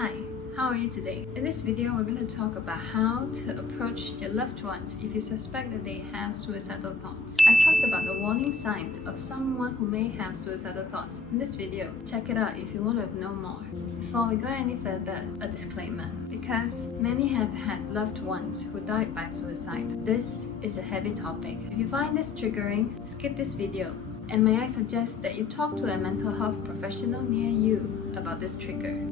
Hi, how are you today? In this video, we're going to talk about how to approach your loved ones if you suspect that they have suicidal thoughts. I talked about the warning signs of someone who may have suicidal thoughts in this video. Check it out if you want to know more. Before we go any further, a disclaimer. Because many have had loved ones who died by suicide, this is a heavy topic. If you find this triggering, skip this video. And may I suggest that you talk to a mental health professional near you about this trigger.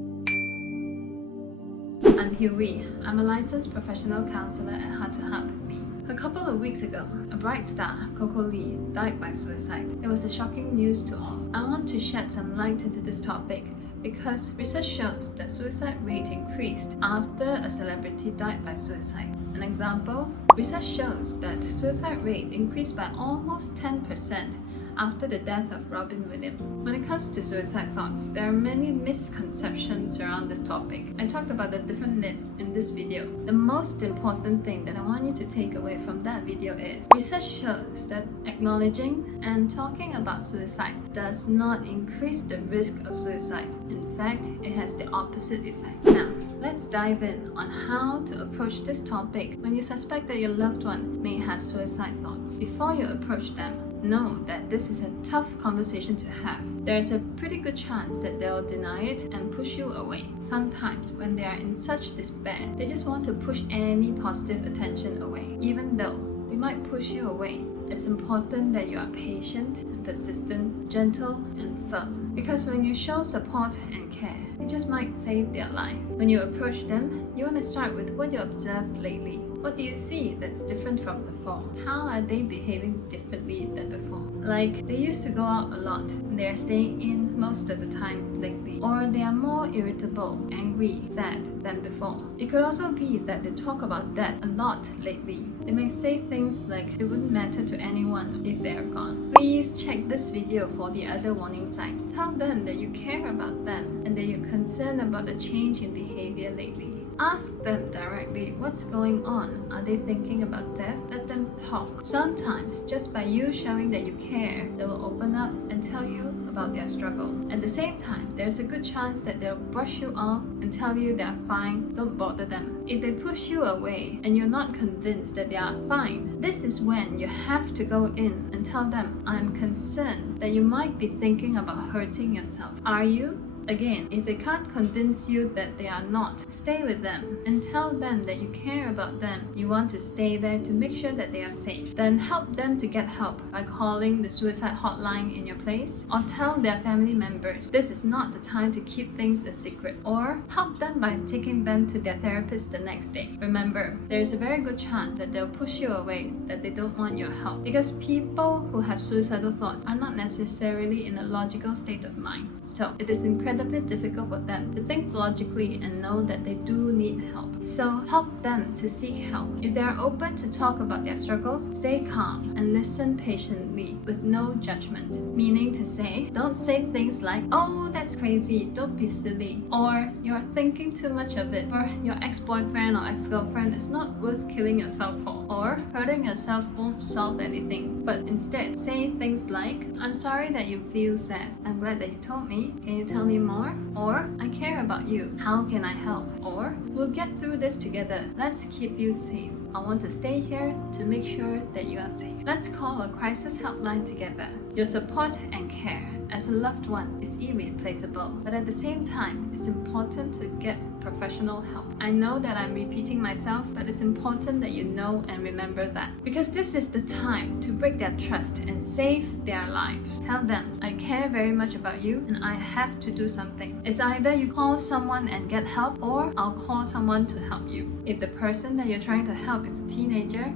I'm Huey. I'm a licensed professional counselor at Heart to Heart with Me. A couple of weeks ago, a bright star, Coco Lee, died by suicide. It was a shocking news to all. I want to shed some light into this topic because research shows that suicide rate increased after a celebrity died by suicide. An example, research shows that suicide rate increased by almost 10% after the death of Robin Williams. When it comes to suicide thoughts, there are many misconceptions around this topic. I talked about the different myths in this video. The most important thing that I want you to take away from that video is research shows that acknowledging and talking about suicide does not increase the risk of suicide. In fact, it has the opposite effect. Now, let's dive in on how to approach this topic when you suspect that your loved one may have suicide thoughts. Before you approach them, know that this is a tough conversation to have. There's a pretty good chance that they'll deny it and push you away. Sometimes when they are in such despair, they just want to push any positive attention away. Even though they might push you away, it's important that you are patient and persistent, gentle and firm. Because when you show support and care, you just might save their life. When you approach them, you want to start with what you observed lately. What do you see that's different from before? How are they behaving differently than before? Like, they used to go out a lot, and they are staying in most of the time lately. Or they are more irritable, angry, sad than before. It could also be that they talk about death a lot lately. They may say things like it wouldn't matter to anyone if they are gone. Please check this video for the other warning signs. Tell them that you care about them and that you're concerned about the change in behavior lately. Ask them directly what's going on. Are they thinking about death? Let them talk. Sometimes, just by you showing that you care, they will open up and tell you about their struggle. At the same time, there's a good chance that they'll brush you off and tell you they're fine, don't bother them. If they push you away and you're not convinced that they are fine, this is when you have to go in and tell them, I'm concerned that you might be thinking about hurting yourself. Are you? Again, if they can't convince you that they are not, stay with them and tell them that you care about them. You want to stay there to make sure that they are safe. Then help them to get help by calling the suicide hotline in your place, or tell their family members this is not the time to keep things a secret, or help them by taking them to their therapist the next day. Remember, there is a very good chance that they'll push you away, that they don't want your help, because people who have suicidal thoughts are not necessarily in a logical state of mind. So it is incredibly difficult for them to think logically and know that they do need help. So help them to seek help. If they are open to talk about their struggles, stay calm and listen patiently with no judgment. Meaning to say, don't say things like, oh, that's crazy, don't be silly, or you're thinking too much of it, or your ex-boyfriend or ex-girlfriend is not worth killing yourself for, or hurting yourself won't solve anything. But instead, say things like, I'm sorry that you feel sad. I'm glad that you told me. Can you tell me more? Or, I care about you. How can I help? Or, we'll get through this together. Let's keep you safe. I want to stay here to make sure that you are safe. Let's call a crisis helpline together. Your support and care as a loved one is irreplaceable, but at the same time, it's important to get professional help. I know that I'm repeating myself, but it's important that you know and remember that. Because this is the time to break their trust and save their life. Tell them, I care very much about you and I have to do something. It's either you call someone and get help, or I'll call someone to help you. If the person that you're trying to help is a teenager,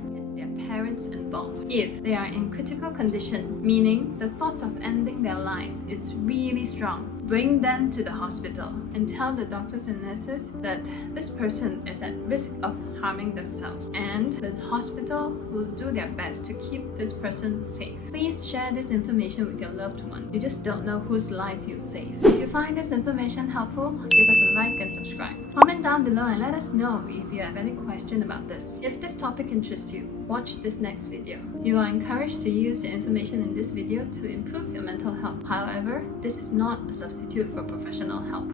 parents involved. If they are in critical condition, meaning the thoughts of ending their life is really strong, bring them to the hospital and tell the doctors and nurses that this person is at risk of harming themselves, and the hospital will do their best to keep this person safe. Please share this information with your loved ones. You just don't know whose life you save. If you find this information helpful, give us a like and subscribe. Comment down below and let us know if you have any question about this. If this topic interests you, watch this next video. You are encouraged to use the information in this video to improve your mental health. However, this is not a substitute for professional help.